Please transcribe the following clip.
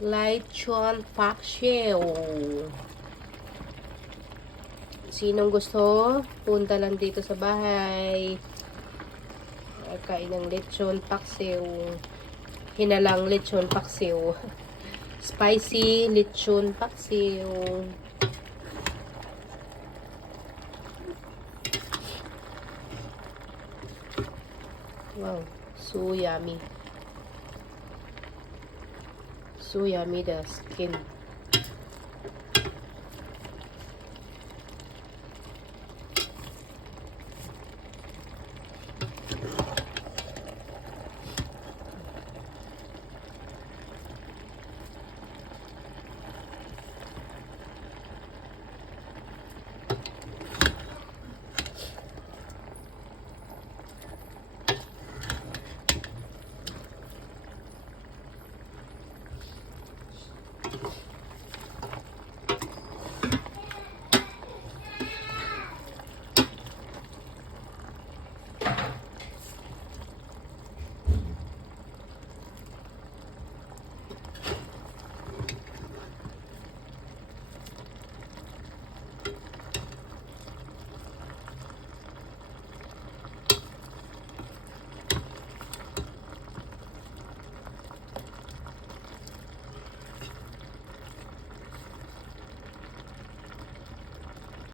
Lechon paksiw. Sinong gusto? Punta lang dito sa bahay. Kain ng lechon paksiw. Hinalang lechon paksiw. Spicy lechon paksiw. Wow, so yummy. So yummy the skin.